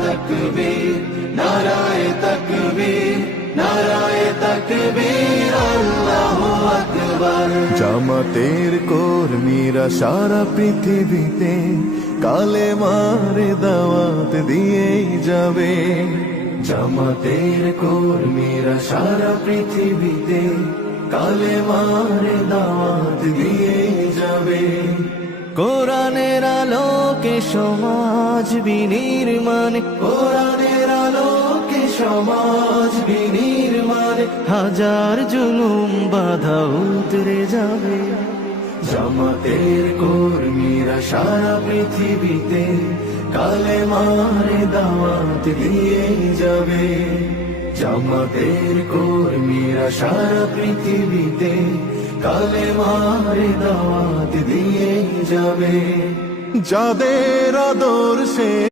তাকবীর নারায়ে তাকবীর নারায়ে তাকবীর আল্লাহু আকবার। জামাতের কর্মীরা সারা পৃথিবীতে কালেমার দাওয়াত দিয়েই যাবে। জামাতের কর্মীরা সারা পৃথিবীতে কালেমার দাওয়াত দিয়েই যাবে। কোরআনের আলোকে সমাজ বিনির্মাণ, কোরআনের আলোকে সমাজ বিনির্মাণ, হাজার জুলুম বাধা উতরে যাবে। জামাতের কর্মীরা সারা পৃথিবীতে কালেমার দাওয়াত দিয়ে যাবে। জামাতের কর্মীরা সারা পৃথিবীতে কালেমার দাওয়াত দিয়ে যাবে। যাদের আদর্শে